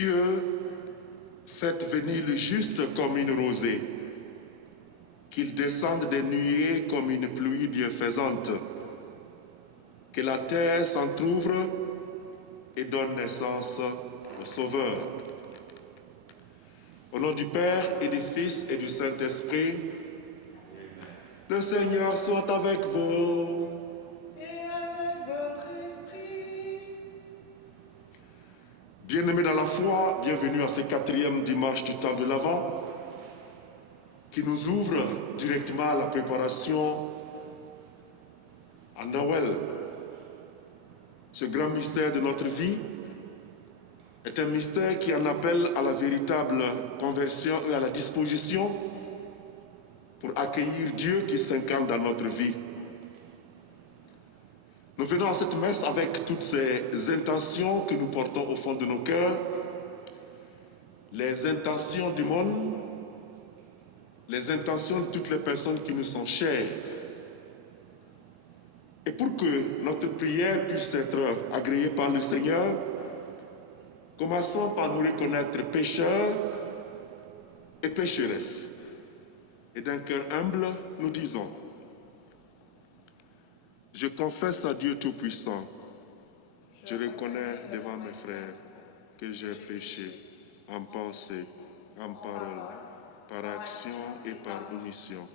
Cieux, faites venir le juste comme une rosée, qu'il descende des nuées comme une pluie bienfaisante, que la terre s'entr'ouvre et donne naissance au Sauveur. Au nom du Père et du Fils et du Saint-Esprit, le Seigneur soit avec vous. Et avec votre esprit. Bien-aimés dans la foi, bienvenue à ce 4e dimanche du temps de l'Avent, qui nous ouvre directement à la préparation à Noël. Ce grand mystère de notre vie est un mystère qui en appelle à la véritable conversion et à la disposition pour accueillir Dieu qui s'incarne dans notre vie. Nous venons à cette messe avec toutes ces intentions que nous portons au fond de nos cœurs, les intentions du monde, les intentions de toutes les personnes qui nous sont chères. Et pour que notre prière puisse être agréée par le Seigneur, commençons par nous reconnaître pécheurs et pécheresses. Et d'un cœur humble, nous disons: je confesse à Dieu Tout-Puissant, je reconnais devant mes frères que j'ai péché en pensée, en parole, par action et par omission.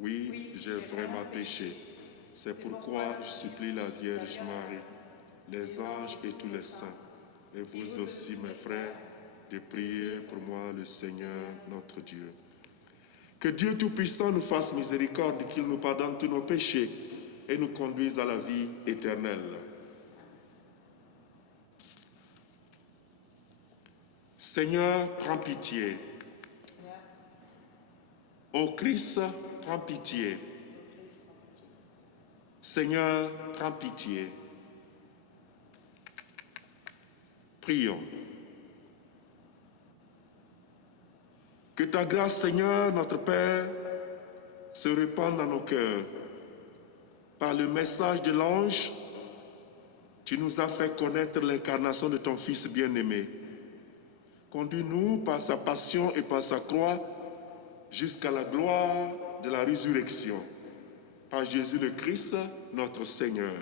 Oui, j'ai vraiment péché. C'est pourquoi je supplie la Vierge Marie, les anges et tous les saints, et vous aussi, mes frères, de prier pour moi le Seigneur notre Dieu. Que Dieu Tout-Puissant nous fasse miséricorde, qu'il nous pardonne tous nos péchés et nous conduise à la vie éternelle. Seigneur, prends pitié. Ô Christ, prends pitié. Seigneur, prends pitié. Prions. Que ta grâce, Seigneur, notre Père, se répande dans nos cœurs. Par le message de l'ange, tu nous as fait connaître l'incarnation de ton Fils bien-aimé. Conduis-nous par sa passion et par sa croix jusqu'à la gloire de la résurrection. Par Jésus le Christ, notre Seigneur.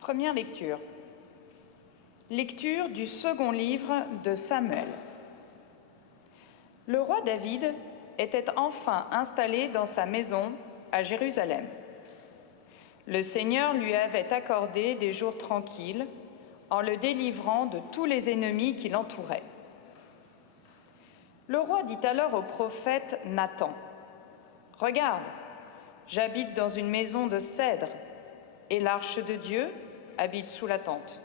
Première lecture. Lecture du second livre de Samuel. Le roi David était enfin installé dans sa maison à Jérusalem. Le Seigneur lui avait accordé des jours tranquilles en le délivrant de tous les ennemis qui l'entouraient. Le roi dit alors au prophète Nathan: « Regarde, j'habite dans une maison de cèdre, et l'arche de Dieu habite sous la tente. »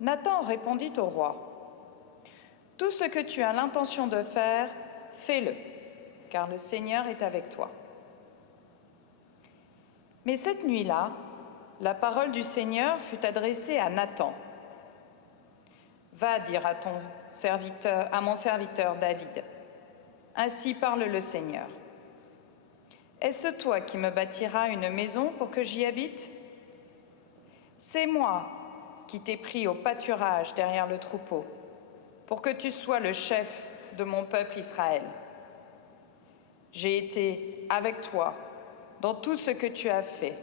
Nathan répondit au roi: « Tout ce que tu as l'intention de faire, fais-le, car le Seigneur est avec toi. » Mais cette nuit-là, la parole du Seigneur fut adressée à Nathan. « Va dire à mon serviteur David, ainsi parle le Seigneur. Est-ce toi qui me bâtiras une maison pour que j'y habite? C'est moi qui t'ai pris au pâturage derrière le troupeau, pour que tu sois le chef de mon peuple Israël. J'ai été avec toi dans tout ce que tu as fait.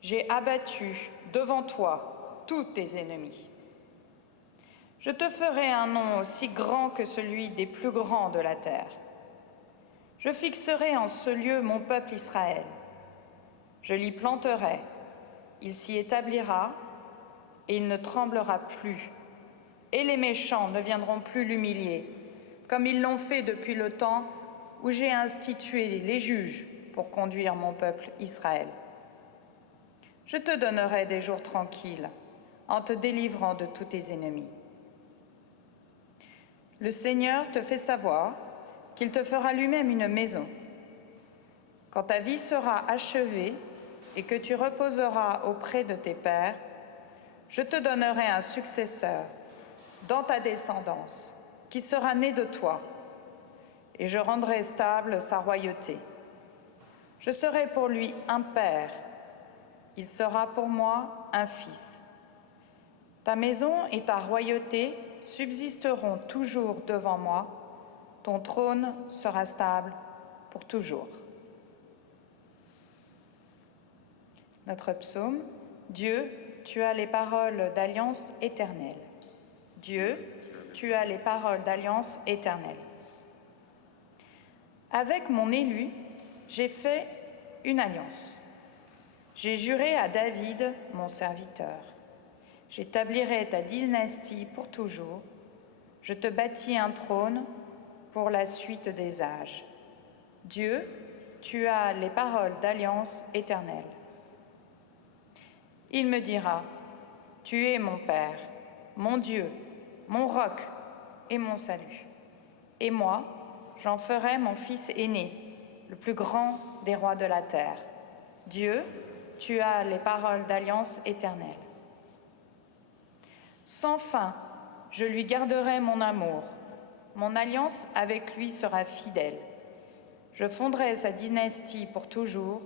J'ai abattu devant toi tous tes ennemis. Je te ferai un nom aussi grand que celui des plus grands de la terre. Je fixerai en ce lieu mon peuple Israël. Je l'y planterai, il s'y établira, et il ne tremblera plus. Et les méchants ne viendront plus l'humilier, comme ils l'ont fait depuis le temps où j'ai institué les juges pour conduire mon peuple Israël. Je te donnerai des jours tranquilles, en te délivrant de tous tes ennemis. Le Seigneur te fait savoir qu'il te fera lui-même une maison. Quand ta vie sera achevée et que tu reposeras auprès de tes pères, je te donnerai un successeur dans ta descendance qui sera né de toi, et je rendrai stable sa royauté. Je serai pour lui un père, il sera pour moi un fils. Ta maison et ta royauté subsisteront toujours devant moi, ton trône sera stable pour toujours. Notre psaume, Dieu, tu as les paroles d'alliance éternelle. Dieu, tu as les paroles d'alliance éternelle. Avec mon élu, j'ai fait une alliance. J'ai juré à David, mon serviteur. J'établirai ta dynastie pour toujours. Je te bâtis un trône pour la suite des âges. Dieu, tu as les paroles d'alliance éternelle. Il me dira, tu es mon Père, mon Dieu, mon roc et mon salut. Et moi, j'en ferai mon fils aîné, le plus grand des rois de la terre. Dieu, tu as les paroles d'alliance éternelle. Sans fin, je lui garderai mon amour. Mon alliance avec lui sera fidèle. Je fonderai sa dynastie pour toujours,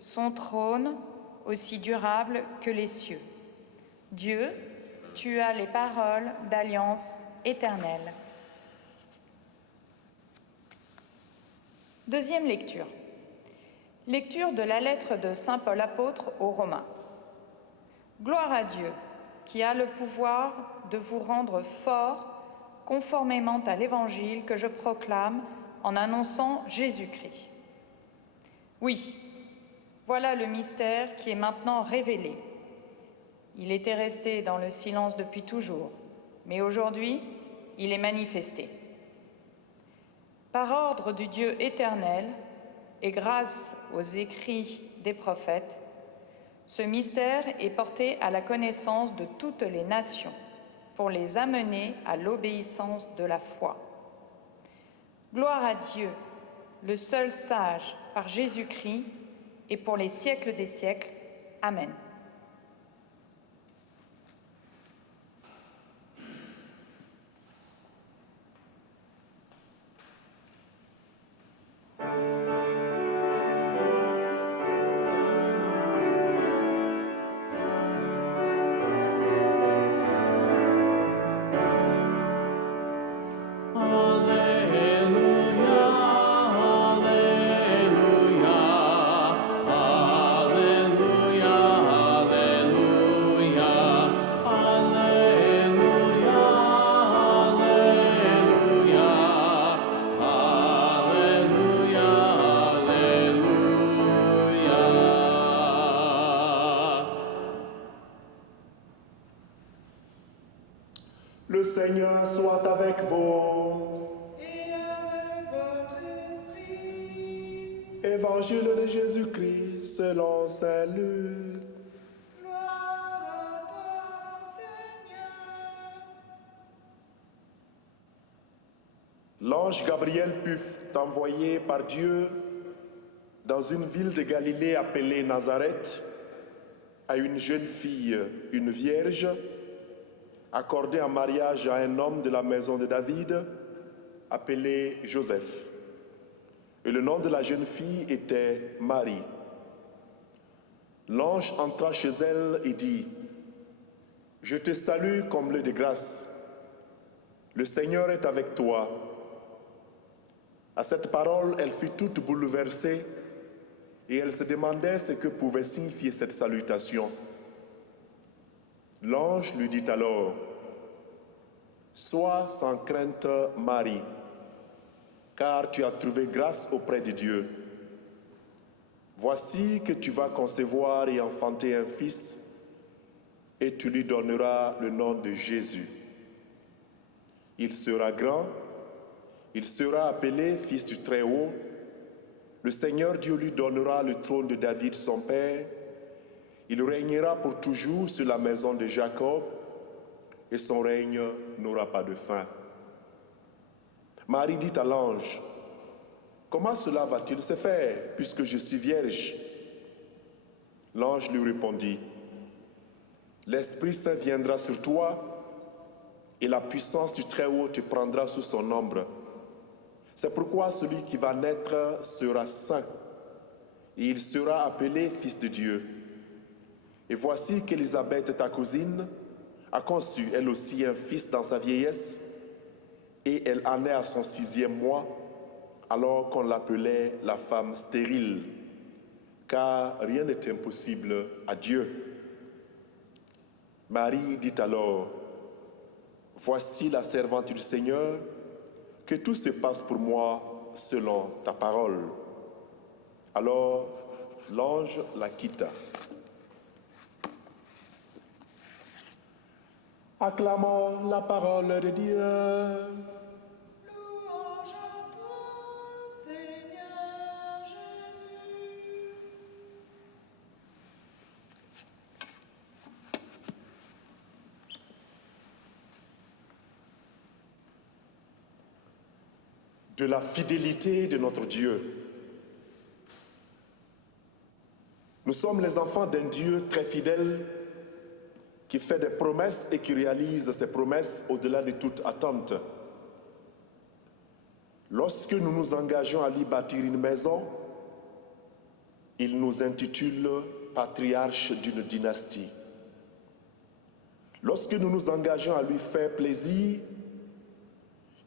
son trône aussi durable que les cieux. Dieu, tu as les paroles d'alliance éternelle. Deuxième lecture. Lecture de la lettre de saint Paul apôtre aux Romains. Gloire à Dieu, qui a le pouvoir de vous rendre forts conformément à l'évangile que je proclame en annonçant Jésus-Christ. Oui, voilà le mystère qui est maintenant révélé. Il était resté dans le silence depuis toujours, mais aujourd'hui, il est manifesté. Par ordre du Dieu éternel et grâce aux écrits des prophètes, ce mystère est porté à la connaissance de toutes les nations pour les amener à l'obéissance de la foi. Gloire à Dieu, le seul sage, par Jésus-Christ, et pour les siècles des siècles. Amen. Le Seigneur soit avec vous. Et avec votre esprit. Évangile de Jésus-Christ selon saint Luc. Gloire à toi, Seigneur. L'ange Gabriel fut envoyé par Dieu dans une ville de Galilée appelée Nazareth à une jeune fille, une vierge, accordée en mariage à un homme de la maison de David, appelé Joseph. Et le nom de la jeune fille était Marie. L'ange entra chez elle et dit, « Je te salue, comblée de grâce. Le Seigneur est avec toi. » À cette parole, elle fut toute bouleversée et elle se demandait ce que pouvait signifier cette salutation. L'ange lui dit alors, « Sois sans crainte, Marie, car tu as trouvé grâce auprès de Dieu. Voici que tu vas concevoir et enfanter un fils, et tu lui donneras le nom de Jésus. Il sera grand, il sera appelé Fils du Très-Haut. Le Seigneur Dieu lui donnera le trône de David son père. Il régnera pour toujours sur la maison de Jacob, et son règne n'aura pas de fin. » Marie dit à l'ange, « Comment cela va-t-il se faire, puisque je suis vierge ?» L'ange lui répondit, « L'Esprit Saint viendra sur toi, et la puissance du Très-Haut te prendra sous son ombre. C'est pourquoi celui qui va naître sera saint, et il sera appelé Fils de Dieu. Et voici qu'Élisabeth, ta cousine, a conçu elle aussi un fils dans sa vieillesse, et elle en est à son 6e mois, alors qu'on l'appelait la femme stérile, car rien n'est impossible à Dieu. Marie dit alors, « Voici la servante du Seigneur, que tout se passe pour moi selon ta parole. » Alors l'ange la quitta. Acclamons la parole de Dieu. Louange à toi, Seigneur Jésus. De la fidélité de notre Dieu. Nous sommes les enfants d'un Dieu très fidèle qui fait des promesses et qui réalise ses promesses au-delà de toute attente. Lorsque nous nous engageons à lui bâtir une maison, il nous intitule patriarche d'une dynastie. Lorsque nous nous engageons à lui faire plaisir,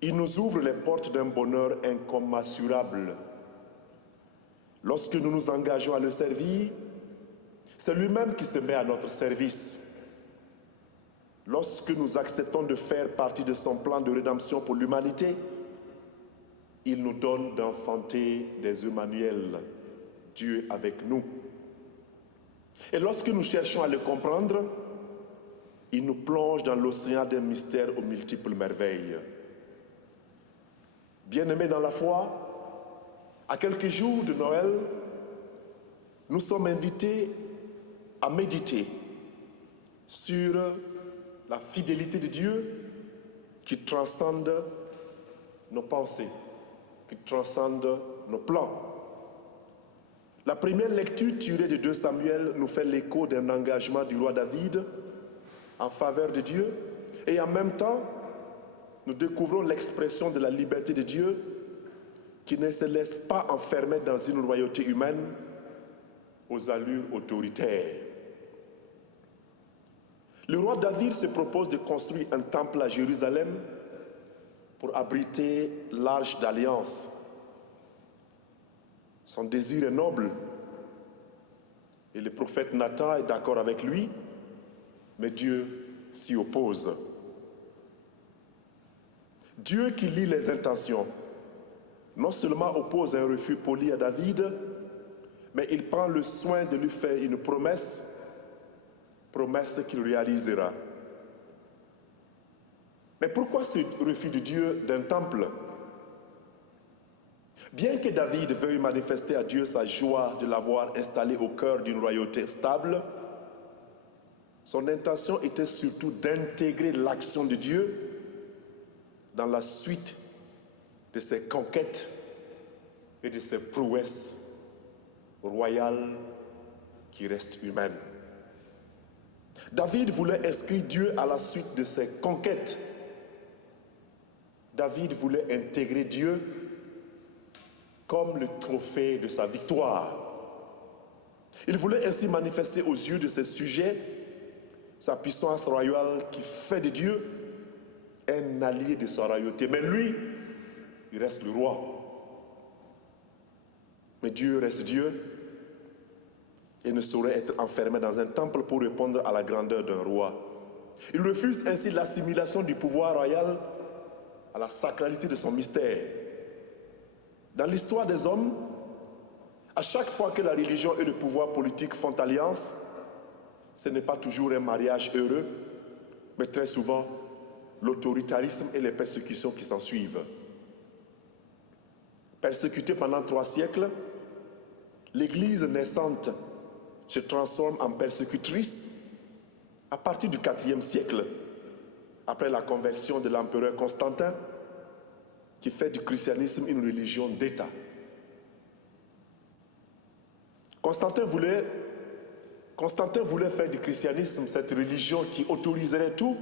il nous ouvre les portes d'un bonheur incommensurable. Lorsque nous nous engageons à le servir, c'est lui-même qui se met à notre service. Lorsque nous acceptons de faire partie de son plan de rédemption pour l'humanité, il nous donne d'enfanter des Emmanuel, Dieu avec nous. Et lorsque nous cherchons à le comprendre, il nous plonge dans l'océan des mystères aux multiples merveilles. Bien-aimés dans la foi, à quelques jours de Noël, nous sommes invités à méditer sur la fidélité de Dieu qui transcende nos pensées, qui transcende nos plans. La première lecture tirée de 2 Samuel nous fait l'écho d'un engagement du roi David en faveur de Dieu, et en même temps, nous découvrons l'expression de la liberté de Dieu qui ne se laisse pas enfermer dans une royauté humaine aux allures autoritaires. Le roi David se propose de construire un temple à Jérusalem pour abriter l'arche d'alliance. Son désir est noble et le prophète Nathan est d'accord avec lui, mais Dieu s'y oppose. Dieu qui lit les intentions, non seulement oppose un refus poli à David, mais il prend le soin de lui faire une promesse qu'il réalisera. Mais pourquoi ce refus de Dieu d'un temple? Bien que David veuille manifester à Dieu sa joie de l'avoir installé au cœur d'une royauté stable, son intention était surtout d'intégrer l'action de Dieu dans la suite de ses conquêtes et de ses prouesses royales qui restent humaines. David voulait inscrire Dieu à la suite de ses conquêtes. David voulait intégrer Dieu comme le trophée de sa victoire. Il voulait ainsi manifester aux yeux de ses sujets sa puissance royale qui fait de Dieu un allié de sa royauté. Mais lui, il reste le roi. Mais Dieu reste Dieu et ne saurait être enfermé dans un temple pour répondre à la grandeur d'un roi. Il refuse ainsi l'assimilation du pouvoir royal à la sacralité de son mystère. Dans l'histoire des hommes, à chaque fois que la religion et le pouvoir politique font alliance, ce n'est pas toujours un mariage heureux, mais très souvent l'autoritarisme et les persécutions qui s'en suivent. Persécutée pendant 3 siècles, l'Église naissante se transforme en persécutrice à partir du IVe siècle, après la conversion de l'empereur Constantin, qui fait du christianisme une religion d'État. Constantin voulait faire du christianisme cette religion qui autoriserait tout,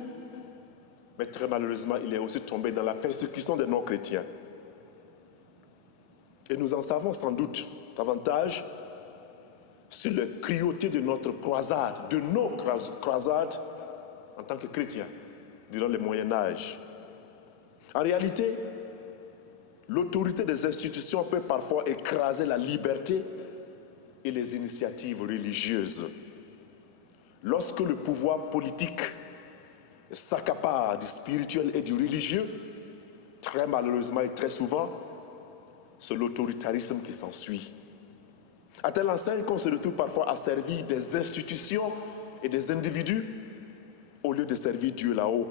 mais très malheureusement, il est aussi tombé dans la persécution des non-chrétiens. Et nous en savons sans doute davantage sur la cruauté de notre croisade, de nos croisades en tant que chrétiens durant le Moyen-Âge. En réalité, l'autorité des institutions peut parfois écraser la liberté et les initiatives religieuses. Lorsque le pouvoir politique s'accapare du spirituel et du religieux, très malheureusement et très souvent, c'est l'autoritarisme qui s'ensuit. À telle enseigne qu'on se retrouve parfois à servir des institutions et des individus au lieu de servir Dieu là-haut.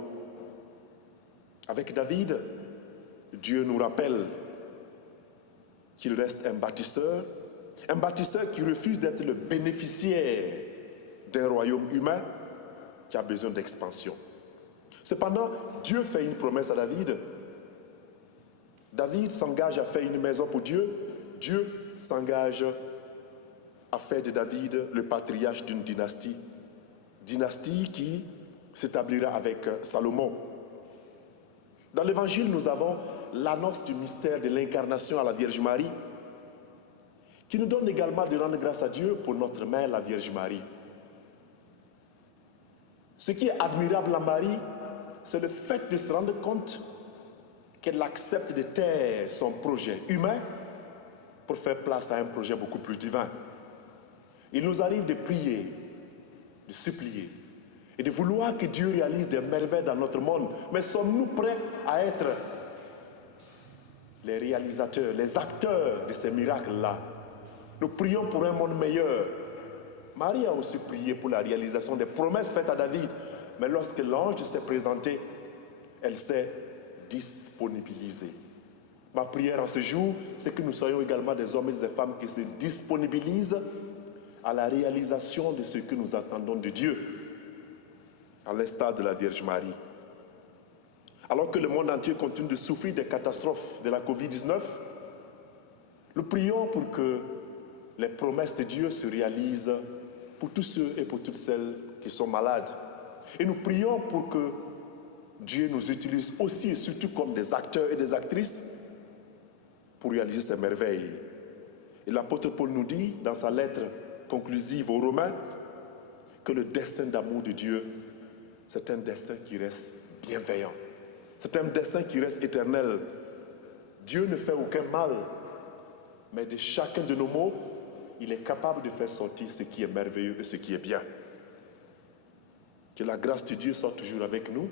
Avec David, Dieu nous rappelle qu'il reste un bâtisseur qui refuse d'être le bénéficiaire d'un royaume humain qui a besoin d'expansion. Cependant, Dieu fait une promesse à David. David s'engage à faire une maison pour Dieu. Dieu s'engage à faire de David le patriarche d'une dynastie qui s'établira avec Salomon. Dans l'Évangile, nous avons l'annonce du mystère de l'incarnation à la Vierge Marie, qui nous donne également de rendre grâce à Dieu pour notre mère, la Vierge Marie. Ce qui est admirable en Marie, c'est le fait de se rendre compte qu'elle accepte de taire son projet humain pour faire place à un projet beaucoup plus divin. Il nous arrive de prier, de supplier et de vouloir que Dieu réalise des merveilles dans notre monde. Mais sommes-nous prêts à être les réalisateurs, les acteurs de ces miracles-là? Nous prions pour un monde meilleur. Marie a aussi prié pour la réalisation des promesses faites à David. Mais lorsque l'ange s'est présenté, elle s'est disponibilisée. Ma prière en ce jour, c'est que nous soyons également des hommes et des femmes qui se disponibilisent à la réalisation de ce que nous attendons de Dieu, à l'instar de la Vierge Marie. Alors que le monde entier continue de souffrir des catastrophes de la Covid-19, nous prions pour que les promesses de Dieu se réalisent pour tous ceux et pour toutes celles qui sont malades. Et nous prions pour que Dieu nous utilise aussi et surtout comme des acteurs et des actrices pour réaliser ces merveilles. Et l'apôtre Paul nous dit dans sa lettre conclusive aux Romains que le dessein d'amour de Dieu, c'est un dessein qui reste bienveillant. C'est un dessein qui reste éternel. Dieu ne fait aucun mal, mais de chacun de nos mots, il est capable de faire sortir ce qui est merveilleux et ce qui est bien. Que la grâce de Dieu soit toujours avec nous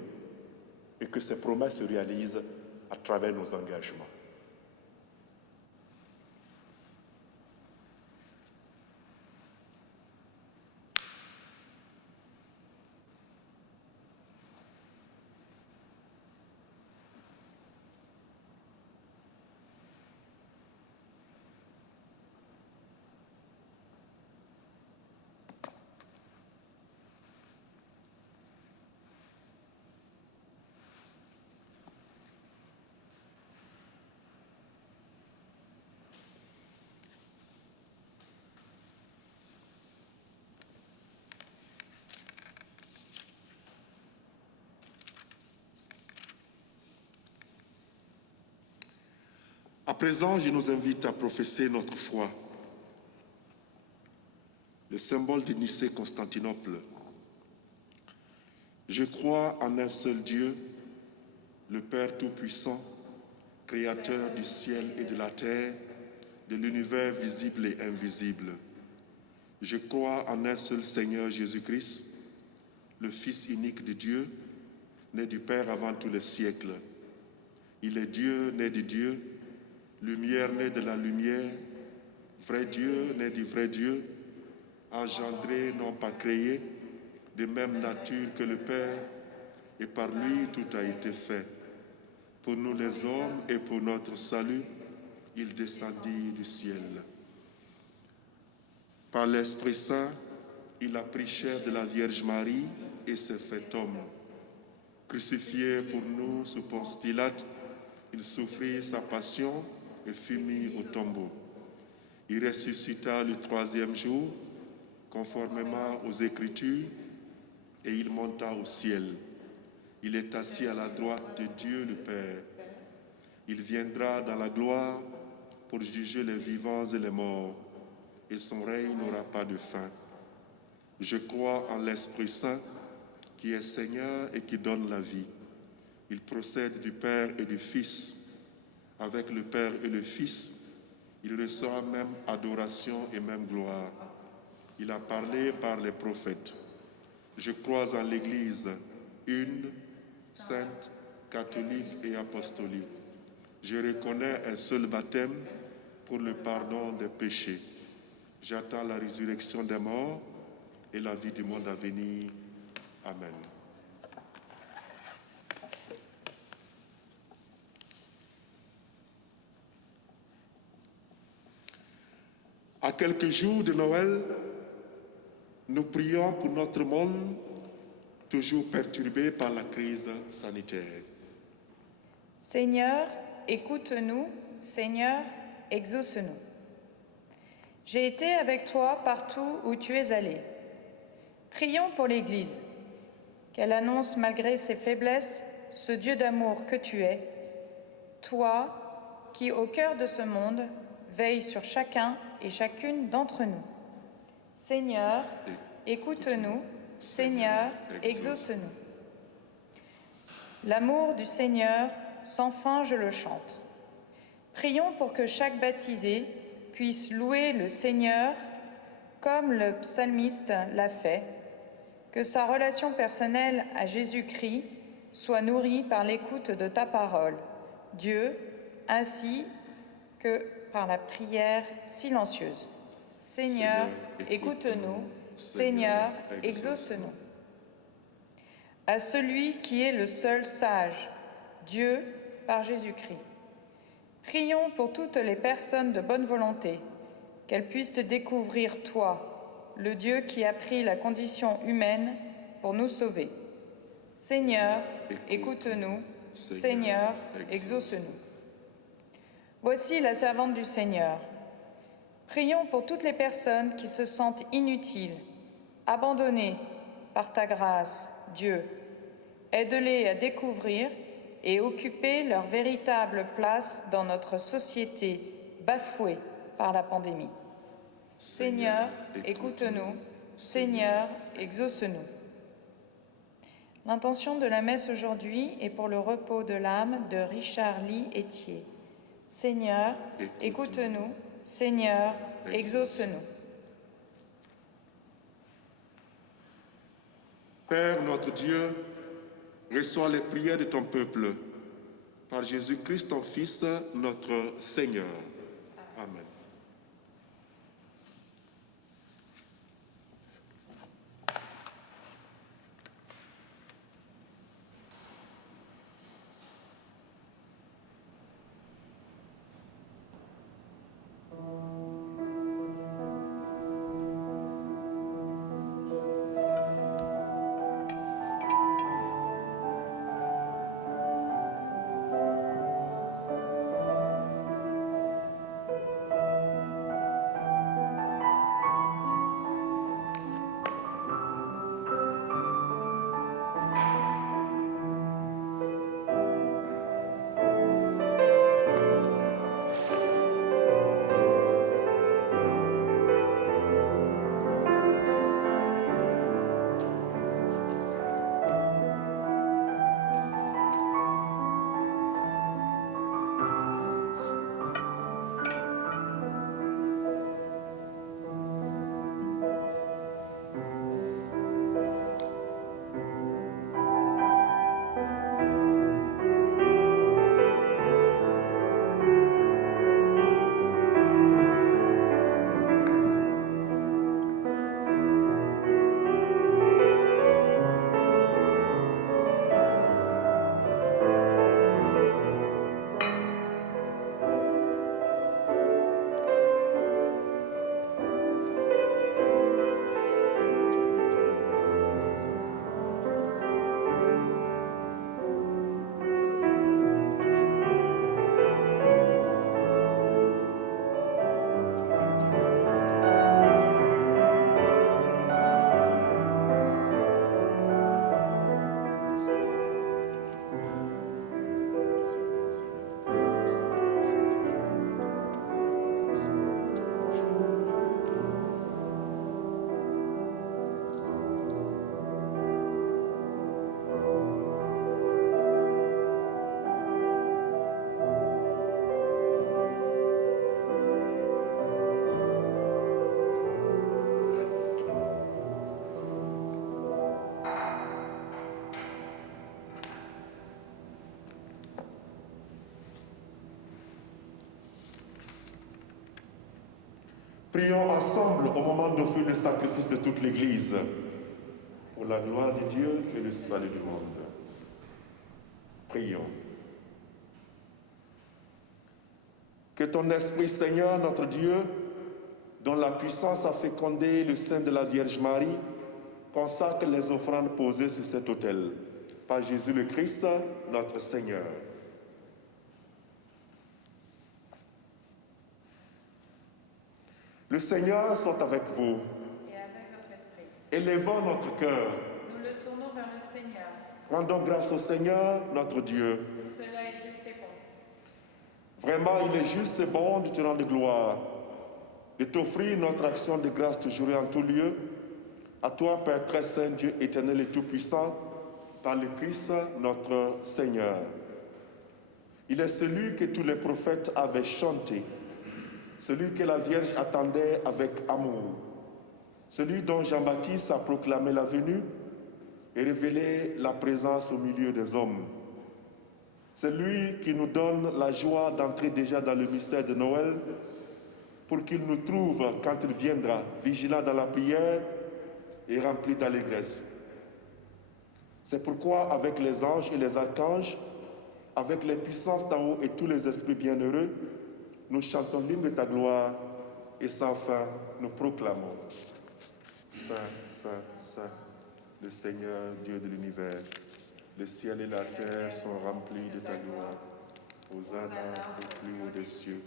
et que ses promesses se réalisent à travers nos engagements. À présent, je nous invite à professer notre foi. Le symbole de Nicée-Constantinople. Je crois en un seul Dieu, le Père Tout-Puissant, Créateur du ciel et de la terre, de l'univers visible et invisible. Je crois en un seul Seigneur Jésus-Christ, le Fils unique de Dieu, né du Père avant tous les siècles. Il est Dieu, né de Dieu, lumière née de la lumière, vrai Dieu né du vrai Dieu, engendré, non pas créé, de même nature que le Père, et par lui tout a été fait. Pour nous les hommes et pour notre salut, il descendit du ciel. Par l'Esprit Saint, il a pris chair de la Vierge Marie et s'est fait homme. Crucifié pour nous sous Ponce Pilate, il souffrit sa passion et fut mis au tombeau. Il ressuscita le troisième jour, conformément aux Écritures, et il monta au ciel. Il est assis à la droite de Dieu le Père. Il viendra dans la gloire pour juger les vivants et les morts, et son règne n'aura pas de fin. Je crois en l'Esprit Saint, qui est Seigneur et qui donne la vie. Il procède du Père et du Fils. Avec le Père et le Fils, il reçoit même adoration et même gloire. Il a parlé par les prophètes. Je crois en l'Église, une, sainte, catholique et apostolique. Je reconnais un seul baptême pour le pardon des péchés. J'attends la résurrection des morts et la vie du monde à venir. Amen. À quelques jours de Noël, nous prions pour notre monde toujours perturbé par la crise sanitaire. Seigneur, écoute-nous. Seigneur, exauce-nous. J'ai été avec toi partout où tu es allé. Prions pour l'Église, qu'elle annonce malgré ses faiblesses ce Dieu d'amour que tu es, toi qui, au cœur de ce monde, veilles sur chacun et chacune d'entre nous. Seigneur, écoute-nous. Seigneur, exauce-nous. L'amour du Seigneur, sans fin je le chante. Prions pour que chaque baptisé puisse louer le Seigneur comme le psalmiste l'a fait, que sa relation personnelle à Jésus-Christ soit nourrie par l'écoute de ta parole, Dieu, ainsi que par la prière silencieuse. Seigneur, écoute-nous. Seigneur, exauce-nous. À celui qui est le seul sage, Dieu par Jésus-Christ. Prions pour toutes les personnes de bonne volonté, qu'elles puissent te découvrir toi, le Dieu qui a pris la condition humaine pour nous sauver. Seigneur, écoute-nous. Seigneur, exauce-nous. Voici la servante du Seigneur. Prions pour toutes les personnes qui se sentent inutiles, abandonnées par ta grâce, Dieu. Aide-les à découvrir et occuper leur véritable place dans notre société bafouée par la pandémie. Seigneur, écoute-nous. Seigneur, exauce-nous. L'intention de la messe aujourd'hui est pour le repos de l'âme de Richard Lee Etier. Seigneur, écoute-nous. Seigneur, exauce-nous. Père notre Dieu, reçois les prières de ton peuple par Jésus-Christ, ton Fils, notre Seigneur. Amen. Prions ensemble au moment d'offrir le sacrifice de toute l'Église pour la gloire de Dieu et le salut du monde. Prions. Que ton Esprit, Seigneur, notre Dieu, dont la puissance a fécondé le sein de la Vierge Marie, consacre les offrandes posées sur cet autel. Par Jésus le Christ, notre Seigneur. Le Seigneur soit avec vous. Et avec votre esprit. Élevons notre cœur. Nous le tournons vers le Seigneur. Rendons grâce au Seigneur, notre Dieu. Cela est juste et bon. Vraiment, il est juste et bon de te rendre gloire, de t'offrir notre action de grâce toujours et en tout lieu. À toi, Père très saint, Dieu éternel et tout-puissant, par le Christ, notre Seigneur. Il est celui que tous les prophètes avaient chanté, celui que la Vierge attendait avec amour, celui dont Jean-Baptiste a proclamé la venue et révélé la présence au milieu des hommes. C'est lui qui nous donne la joie d'entrer déjà dans le mystère de Noël pour qu'il nous trouve, quand il viendra, vigilants dans la prière et remplis d'allégresse. C'est pourquoi, avec les anges et les archanges, avec les puissances d'en haut et tous les esprits bienheureux, nous chantons l'hymne de ta gloire et sans fin nous proclamons. Saint, Saint, Saint, le Seigneur Dieu de l'univers, le ciel et la terre sont remplis de ta gloire. Hosanna au plus haut des cieux.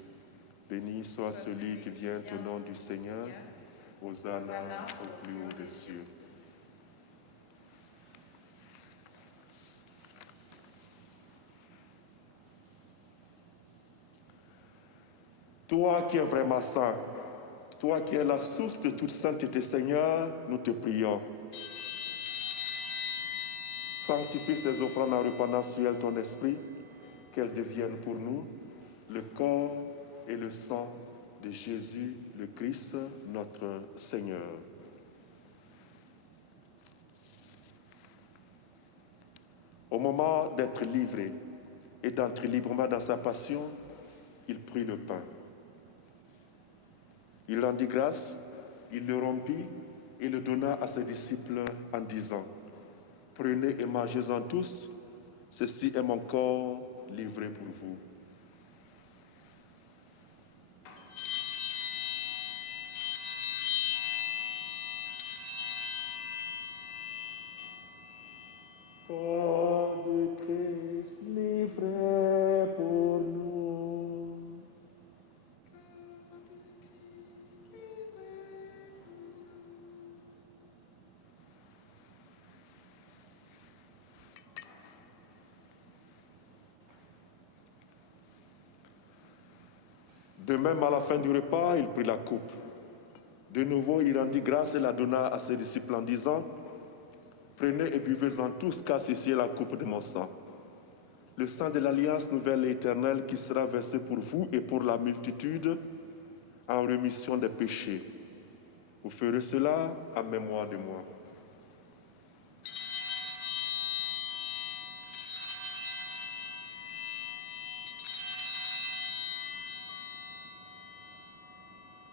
Béni soit celui qui vient au nom du Seigneur. Hosanna au plus haut des cieux. Toi qui es vraiment saint, toi qui es la source de toute sainteté, Seigneur, nous te prions. Sanctifie ces offrandes en répandant sur elles ton esprit, qu'elles deviennent pour nous le corps et le sang de Jésus le Christ, notre Seigneur. Au moment d'être livré et d'entrer librement dans sa passion, il prit le pain. Il rendit grâce, il le rompit et le donna à ses disciples en disant: Prenez et mangez-en tous, ceci est mon corps livré pour vous. Corps de Christ livré pour nous. De même, à la fin du repas, il prit la coupe. De nouveau, il rendit grâce et la donna à ses disciples en disant: Prenez et buvez-en tous, car ceci est la coupe de mon sang. Le sang de l'alliance nouvelle et éternelle qui sera versé pour vous et pour la multitude en rémission des péchés. Vous ferez cela en mémoire de moi.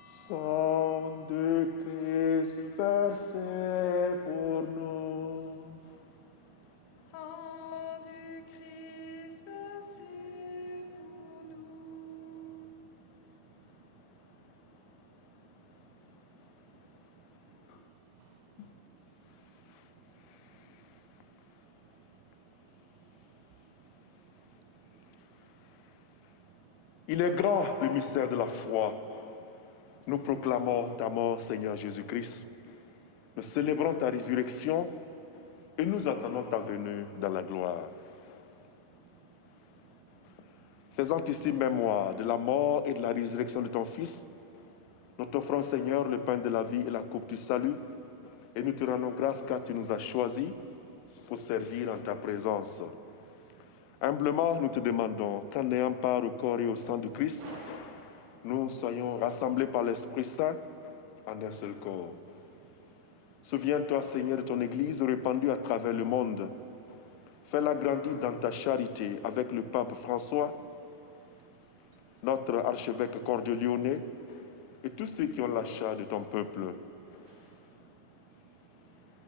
Sang de Christ versé pour nous. Sang du Christ versé pour nous. Il est grand le mystère de la foi. Nous proclamons ta mort, Seigneur Jésus-Christ. Nous célébrons ta résurrection et nous attendons ta venue dans la gloire. Faisant ici mémoire de la mort et de la résurrection de ton Fils, nous t'offrons, Seigneur, le pain de la vie et la coupe du salut, et nous te rendons grâce car tu nous as choisis pour servir en ta présence. Humblement, nous te demandons qu'en ayant part au corps et au sang de Christ, nous soyons rassemblés par l'Esprit Saint en un seul corps. Souviens-toi, Seigneur, de ton Église répandue à travers le monde. Fais-la grandir dans ta charité avec le pape François, notre archevêque cordelionnais, et tous ceux qui ont la charge de ton peuple.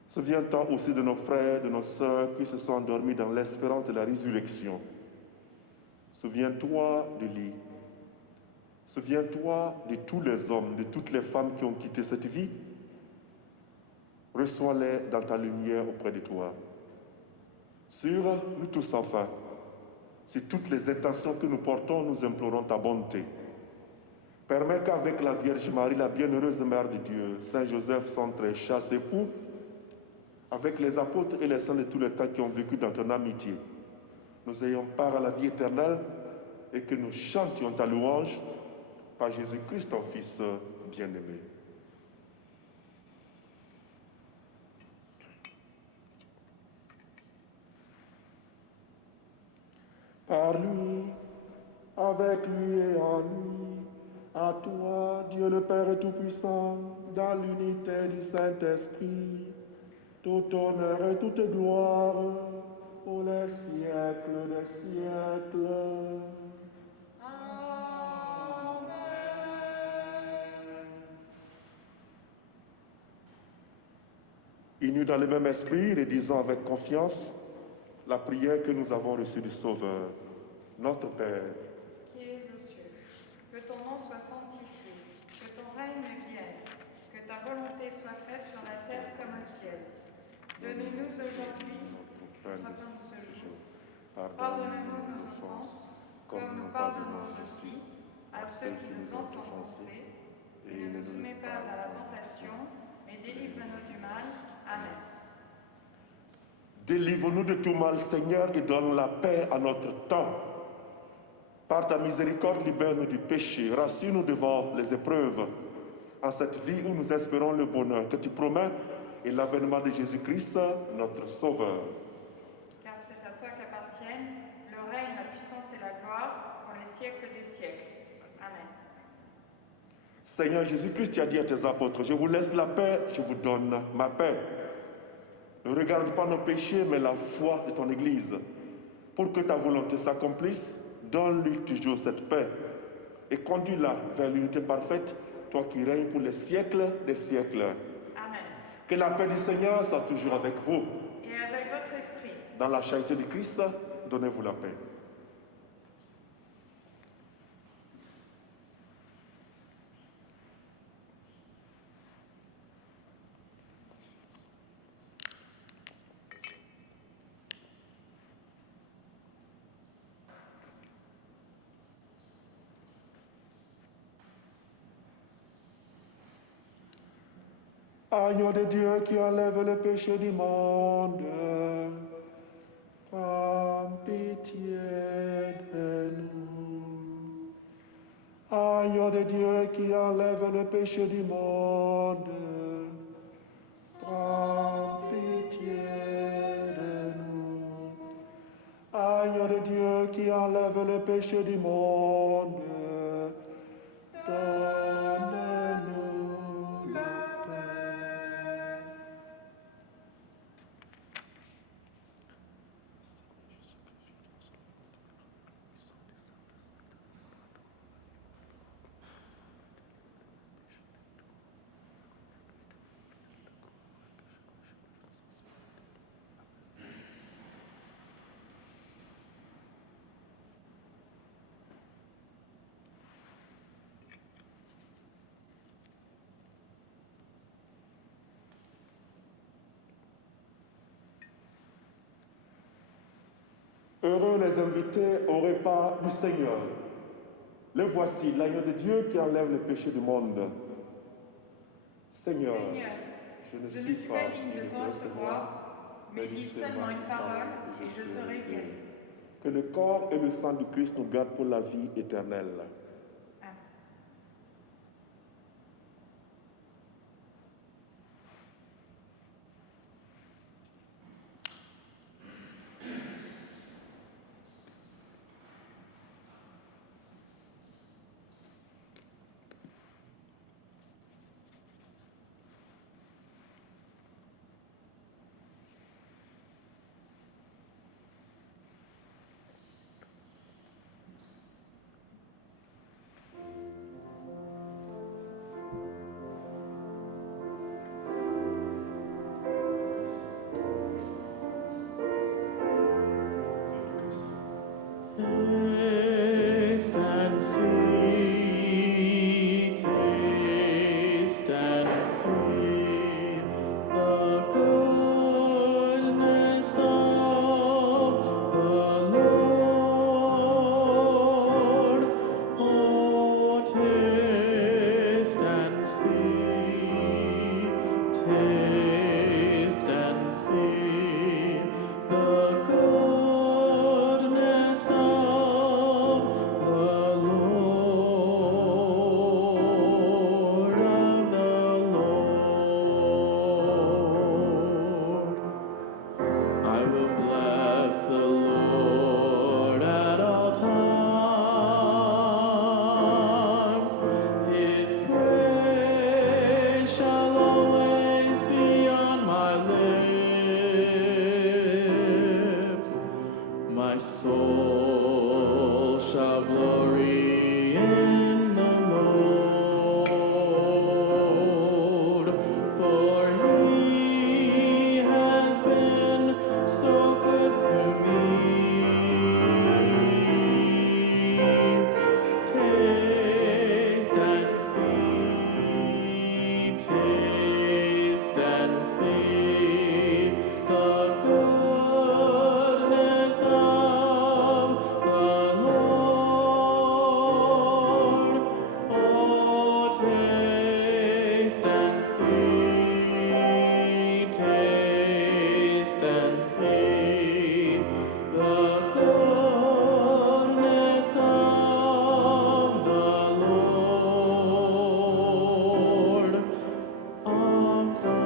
Souviens-toi aussi de nos frères, de nos sœurs qui se sont endormis dans l'espérance de la résurrection. Souviens-toi de lui. Souviens-toi de tous les hommes, de toutes les femmes qui ont quitté cette vie. Reçois-les dans ta lumière auprès de toi. Sur nous tous enfin, c'est toutes les intentions que nous portons, nous implorons ta bonté. Permets qu'avec la Vierge Marie, la bienheureuse Mère de Dieu, Saint Joseph, son très cher époux, avec les apôtres et les saints de tous les temps qui ont vécu dans ton amitié, nous ayons part à la vie éternelle et que nous chantions ta louange par Jésus-Christ, ton Fils bien-aimé. Par lui, avec lui et en lui, à toi, Dieu le Père Tout-Puissant, dans l'unité du Saint-Esprit, tout honneur et toute gloire pour les siècles des siècles. Amen. Unis dans le même esprit, rédisons avec confiance la prière que nous avons reçue du Sauveur. Notre Père, Qui es aux cieux, que ton nom soit sanctifié, que ton règne vienne, que ta volonté soit faite sur la terre comme au ciel. Donne-nous aujourd'hui notre pain de ce jour. pardonne-nous nos offenses, comme nous pardonnons aussi à ceux qui nous ont offensés, et ne nous soumets pas à la tentation, mais délivre-nous du mal. Amen. Délivre-nous de tout mal, Seigneur, et donne la paix à notre temps. Par ta miséricorde, libère-nous du péché, rassure-nous devant les épreuves, en cette vie où nous espérons le bonheur que tu promets et l'avènement de Jésus-Christ, notre Sauveur. Car c'est à toi qu'appartiennent le règne, la puissance et la gloire pour les siècles des siècles. Amen. Seigneur Jésus-Christ, tu as dit à tes apôtres, je vous laisse la paix, je vous donne ma paix. Ne regarde pas nos péchés, mais la foi de ton Église. Pour que ta volonté s'accomplisse, donne-lui toujours cette paix et conduis-la vers l'unité parfaite, toi qui règnes pour les siècles des siècles. Amen. Que la paix du Seigneur soit toujours avec vous. Et avec votre esprit. Dans la charité du Christ, donnez-vous la paix. Agneau de Dieu qui enlève le péché du monde, prends pitié de nous. Agneau de Dieu qui enlève le péché du monde, prends pitié de nous. Agneau de Dieu qui enlève le péché du monde, donne-nous la paix. Heureux les invités au repas du Seigneur. Le voici, l'agneau de Dieu qui enlève le péché du monde. Seigneur, je ne suis pas digne de te recevoir, mais dis seulement une parole et je serai guéri. Que le corps et le sang du Christ nous gardent pour la vie éternelle. see, taste and see the goodness of the Lord. Oh, taste and see, taste and see the goodness of the Lord, of the Lord. I will bless the Lord at all times. His praise shall always be on my lips. My soul shall glory in the Lord, for he has been so good to me. Taste and see, taste and see the goodness of the Lord. Oh, taste and see, taste and see the goodness of the Lord, of the Lord.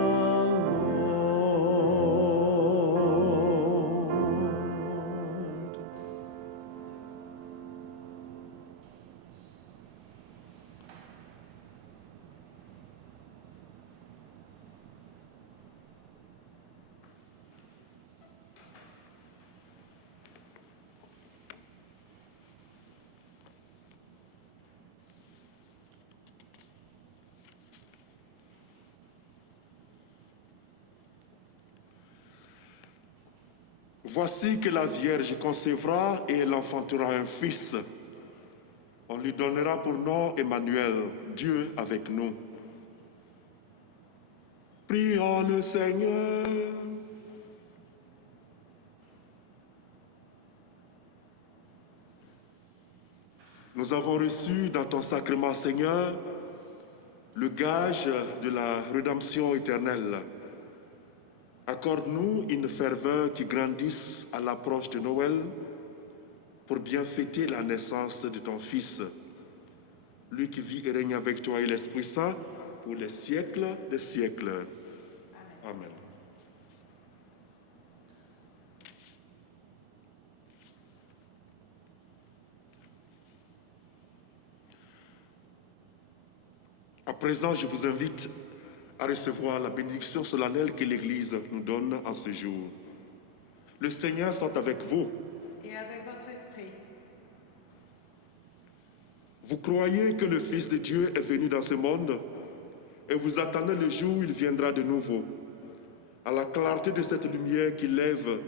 Voici que la Vierge concevra et elle enfantera un fils. On lui donnera pour nom Emmanuel, Dieu avec nous. Prions le Seigneur. Nous avons reçu dans ton sacrement, Seigneur, le gage de la rédemption éternelle. Accorde-nous une ferveur qui grandisse à l'approche de Noël pour bien fêter la naissance de ton Fils, lui qui vit et règne avec toi et l'Esprit Saint pour les siècles des siècles. Amen. À présent, je vous invite à recevoir la bénédiction solennelle que l'Église nous donne en ce jour. Le Seigneur soit avec vous. Et avec votre esprit. Vous croyez que le Fils de Dieu est venu dans ce monde et vous attendez le jour où il viendra de nouveau. À la clarté de cette lumière qui lève,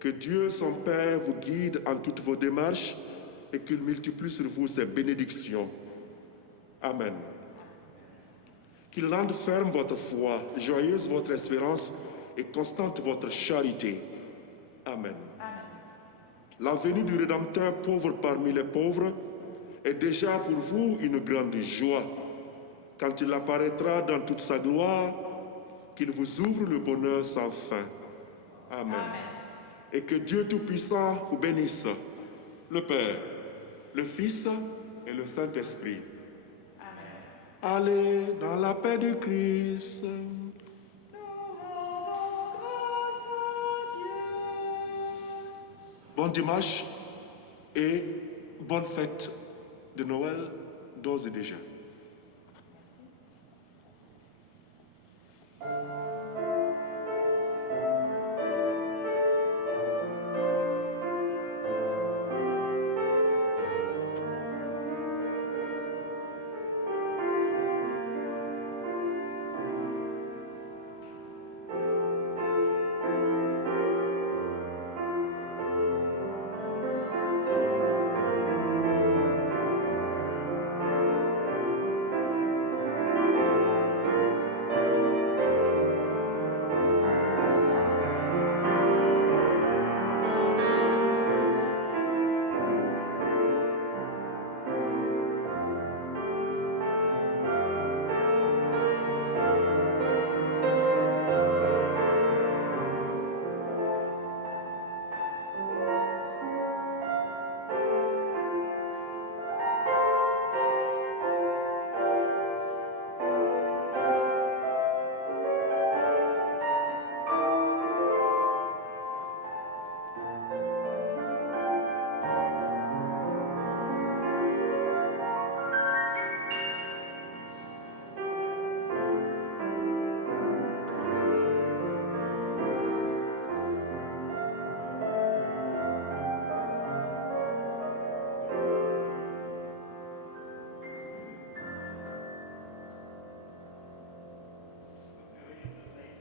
que Dieu, son Père, vous guide en toutes vos démarches et qu'il multiplie sur vous ses bénédictions. Amen. Qu'il rende ferme votre foi, joyeuse votre espérance et constante votre charité. Amen. La venue du Rédempteur pauvre parmi les pauvres est déjà pour vous une grande joie. Quand il apparaîtra dans toute sa gloire, qu'il vous ouvre le bonheur sans fin. Amen. Et que Dieu Tout-Puissant vous bénisse, le Père, le Fils et le Saint-Esprit. Allez dans la paix de Christ. Nous rendons grâce à Dieu. Bon dimanche et bonne fête de Noël d'ores et déjà.